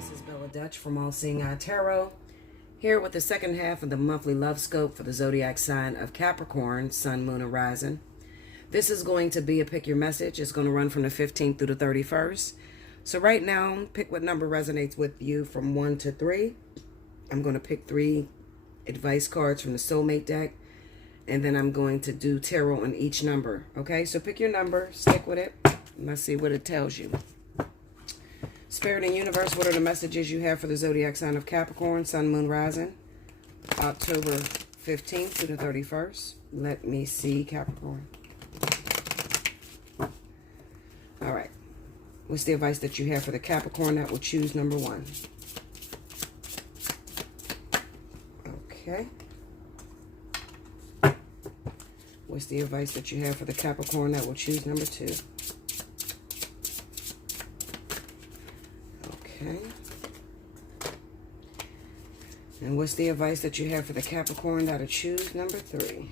This is Bella Dutch from Allseeingeyetarot, here with the second half of the monthly love scope for the zodiac sign of Capricorn, Sun, Moon, and Rising. This is going to be a pick your message. It's going to run from the 15th through the 31st. So right now, pick what number resonates with you from 1 to 3. I'm going to pick 3 advice cards from the soulmate deck, and then I'm going to do tarot on each number. Okay, so pick your number, stick with it, and let's see what it tells you. Spirit and universe, what are the messages you have for the zodiac sign of Capricorn, Sun, Moon, Rising, October 15th to the 31st? Let me see, Capricorn. All right. What's the advice that you have for the Capricorn that will choose number 1? Okay. What's the advice that you have for the Capricorn that will choose number 2? Okay. And what's the advice that you have for the Capricorn that'll choose number 3?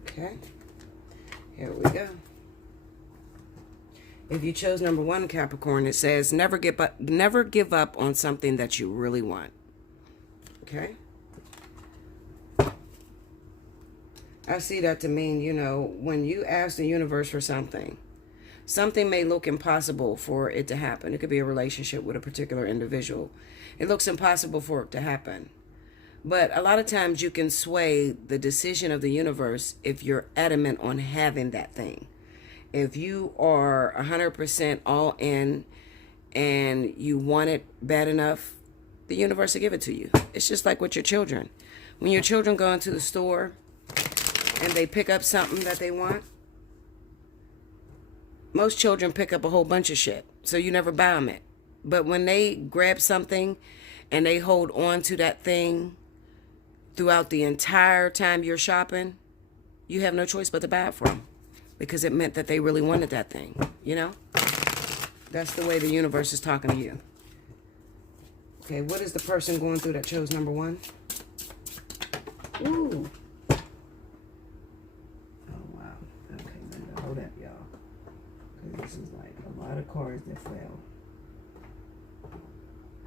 Okay. Here we go. If you chose number 1, Capricorn, it says never give up on something that you really want. Okay. I see that to mean, you know, when you ask the universe for something, something may look impossible for it to happen. It could be a relationship with a particular individual. It looks impossible for it to happen. But a lot of times you can sway the decision of the universe if you're adamant on having that thing. If you are 100% all in and you want it bad enough, the universe will give it to you. It's just like with your children. When your children go into the store and they pick up something that they want, most children pick up a whole bunch of shit, so you never buy them it. But when they grab something and they hold on to that thing throughout the entire time you're shopping, you have no choice but to buy it for them because it meant that they really wanted that thing, you know? That's the way the universe is talking to you. Okay, what is the person going through that chose number 1? Ooh. Oh, wow. Okay, hold up, y'all. This is like a lot of cards that fell.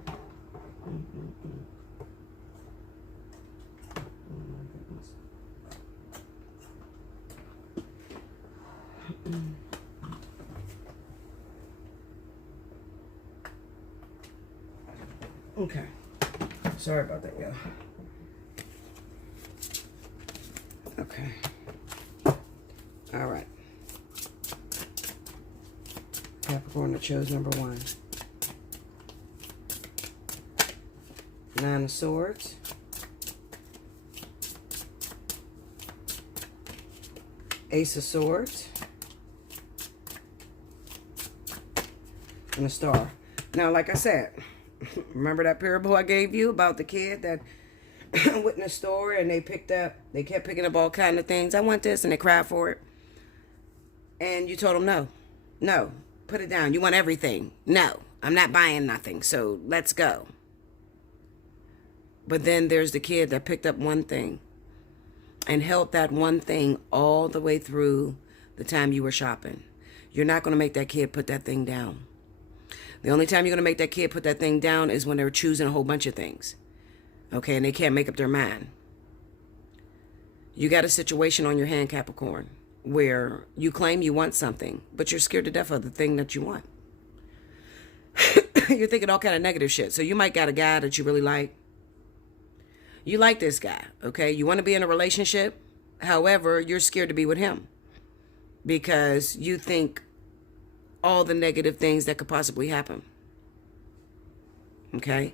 Oh my goodness. Okay. Sorry about that, y'all. Okay. All right. Capricorn that chose number 1. 9 of Swords. Ace of Swords. And a star. Now, like I said, remember that parable I gave you about the kid that went in the store and they kept picking up all kinds of things. I want this, and they cried for it. And you told them no. No. Put it down. You want everything. No, I'm not buying nothing. So let's go. But then there's the kid that picked up one thing and held that one thing all the way through the time you were shopping. You're not going to make that kid put that thing down. The only time you're going to make that kid put that thing down is when they're choosing a whole bunch of things. Okay, and they can't make up their mind. You got a situation on your hand, Capricorn, where you claim you want something, but you're scared to death of the thing that you want. You're thinking all kind of negative shit. So you might got a guy that you really like. You like this guy, okay? You want to be in a relationship. However, you're scared to be with him because you think all the negative things that could possibly happen. Okay?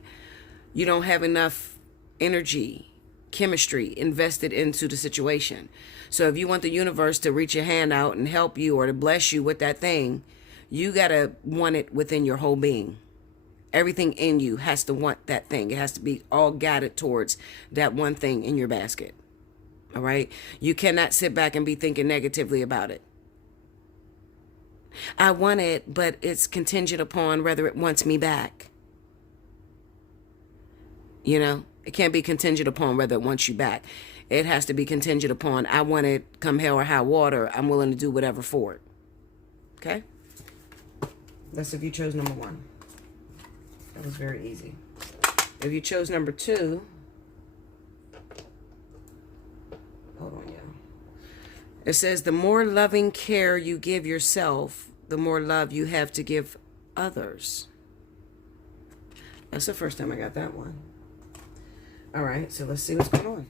You don't have enough energy, chemistry invested into the situation. So if you want the universe to reach a hand out and help you or to bless you with that thing, you got to want it within your whole being. Everything in you has to want that thing. It has to be all guided towards that one thing in your basket. All right? You cannot sit back and be thinking negatively about it. I want it, but it's contingent upon whether it wants me back. You know, it can't be contingent upon whether it wants you back. It has to be contingent upon, I want it come hell or high water. I'm willing to do whatever for it. Okay? That's if you chose number 1. That was very easy. If you chose number 2, hold on, y'all. It says, the more loving care you give yourself, the more love you have to give others. That's the first time I got that one. All right, so let's see what's going on.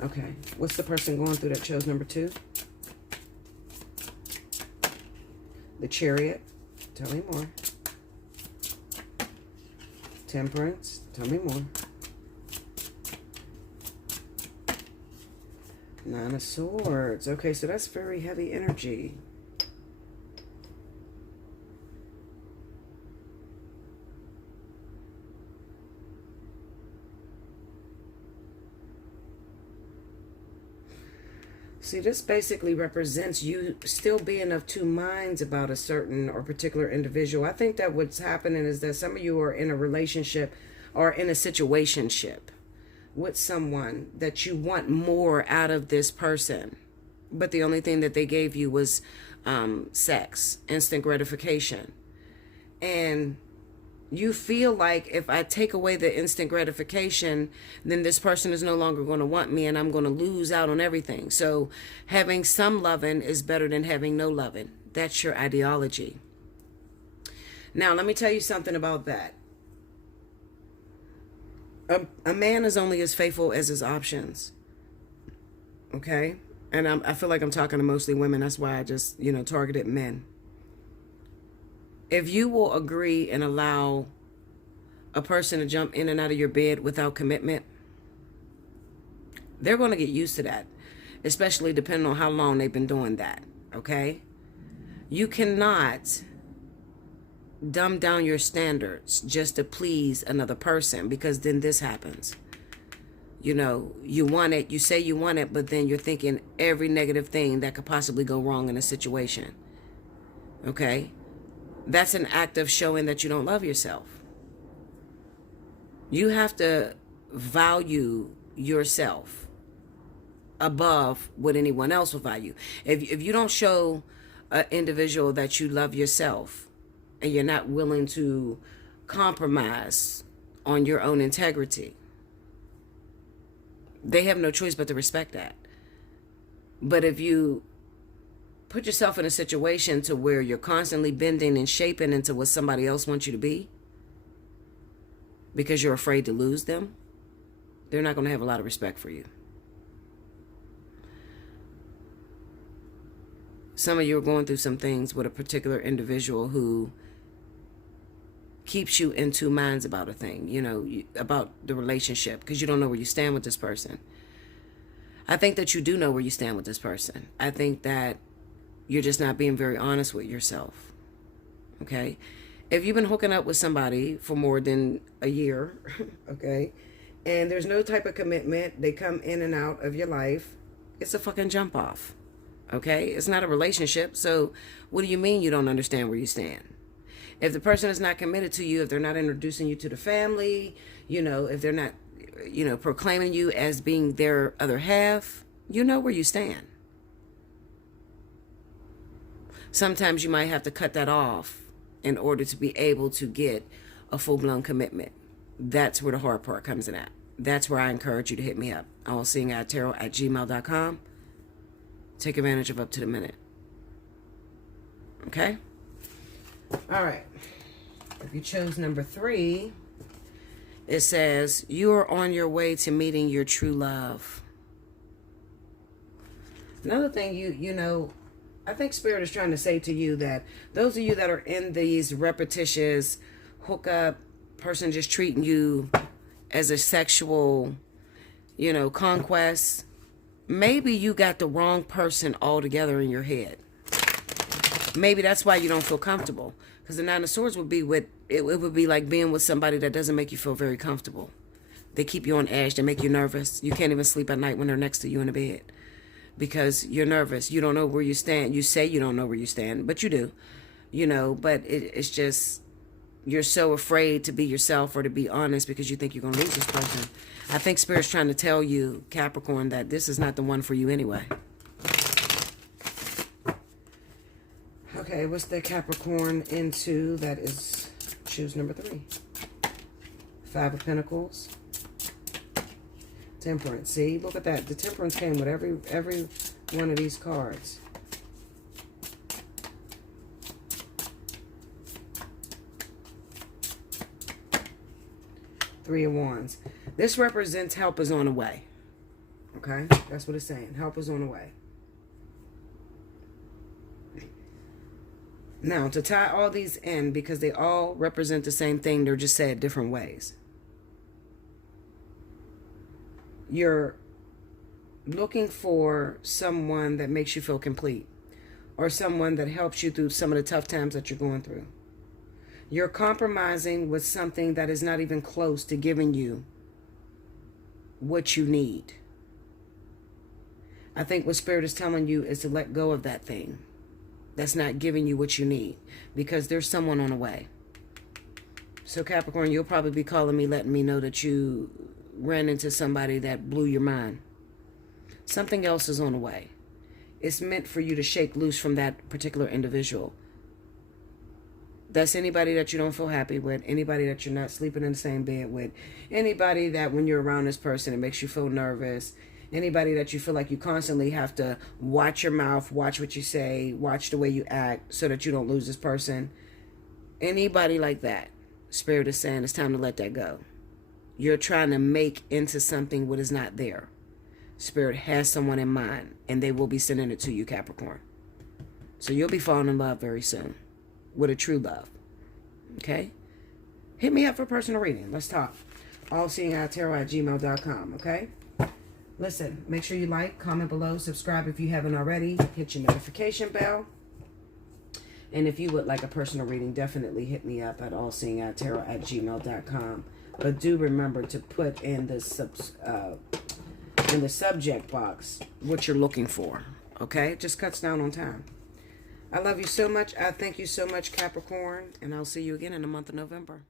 Okay, what's the person going through that chose number 2? The Chariot. Tell me more. Temperance. Tell me more. 9 of Swords. Okay, so that's very heavy energy. See, this basically represents you still being of two minds about a certain or particular individual. I think that what's happening is that some of you are in a relationship or in a situationship with someone that you want more out of this person. But the only thing that they gave you was sex, instant gratification. And you feel like if I take away the instant gratification, then this person is no longer going to want me and I'm going to lose out on everything. So having some loving is better than having no loving. That's your ideology. Now, let me tell you something about that. A man is only as faithful as his options. Okay? And I feel like I'm talking to mostly women. That's why I just, targeted men. If you will agree and allow a person to jump in and out of your bed without commitment, they're going to get used to that, especially depending on how long they've been doing that, okay? You cannot dumb down your standards just to please another person, because then this happens. You want it, you say you want it, but then you're thinking every negative thing that could possibly go wrong in a situation, okay? That's an act of showing that you don't love yourself. You have to value yourself above what anyone else will value. If you don't show an individual that you love yourself and you're not willing to compromise on your own integrity, they have no choice but to respect that. But if you put yourself in a situation to where you're constantly bending and shaping into what somebody else wants you to be because you're afraid to lose them, they're not going to have a lot of respect for you. Some of you are going through some things with a particular individual who keeps you in two minds about a thing, about the relationship, because you don't know where you stand with this person. I think that you do know where you stand with this person. I think that you're just not being very honest with yourself, okay? If you've been hooking up with somebody for more than a year, okay, and there's no type of commitment, they come in and out of your life, it's a fucking jump off, okay? It's not a relationship, so what do you mean you don't understand where you stand? If the person is not committed to you, if they're not introducing you to the family, if they're not, proclaiming you as being their other half, you know where you stand. Sometimes you might have to cut that off in order to be able to get a full-blown commitment. That's where the hard part comes in at. That's where I encourage you to hit me up. Allseeingeyetarot@gmail.com. Take advantage of up to the minute. Okay? All right. If you chose number 3, it says, you are on your way to meeting your true love. Another thing, I think Spirit is trying to say to you that those of you that are in these repetitious hookup, person just treating you as a sexual, conquest, maybe you got the wrong person altogether in your head. Maybe that's why you don't feel comfortable. Because the 9 of Swords would be it would be like being with somebody that doesn't make you feel very comfortable. They keep you on edge. They make you nervous. You can't even sleep at night when they're next to you in the bed, because you're nervous. You don't know where you stand. You say you don't know where you stand, but you do, but it's just you're so afraid to be yourself or to be honest because you think you're going to lose this person. I think Spirit's trying to tell you, Capricorn, that this is not the one for you anyway. Okay, what's the Capricorn into? That is, choose number 3. 5 of Pentacles. Temperance. See, look at that. The Temperance came with every one of these cards. Three of Wands. This represents help is on the way. Okay? That's what it's saying. Help is on the way. Now, to tie all these in, because they all represent the same thing, they're just said different ways. You're looking for someone that makes you feel complete, or someone that helps you through some of the tough times that you're going through. You're compromising with something that is not even close to giving you what you need. I think what Spirit is telling you is to let go of that thing that's not giving you what you need, because there's someone on the way. So Capricorn, you'll probably be calling me, letting me know that you ran into somebody that blew your mind. Something else is on the way. It's meant for you to shake loose from that particular individual. That's anybody that you don't feel happy with, anybody that you're not sleeping in the same bed with, anybody that when you're around this person, it makes you feel nervous, anybody that you feel like you constantly have to watch your mouth, watch what you say, watch the way you act so that you don't lose this person. Anybody like that, Spirit is saying it's time to let that go. You're trying to make into something what is not there. Spirit has someone in mind, and they will be sending it to you, Capricorn. So you'll be falling in love very soon with a true love. Okay? Hit me up for personal reading. Let's talk. Allseeingeyetarot@gmail.com. Okay? Listen, make sure you like, comment below, subscribe if you haven't already, hit your notification bell. And if you would like a personal reading, definitely hit me up at allseeingeyetarot@gmail.com. But do remember to put in the subject box what you're looking for. Okay? It just cuts down on time. I love you so much. I thank you so much, Capricorn. And I'll see you again in the month of November.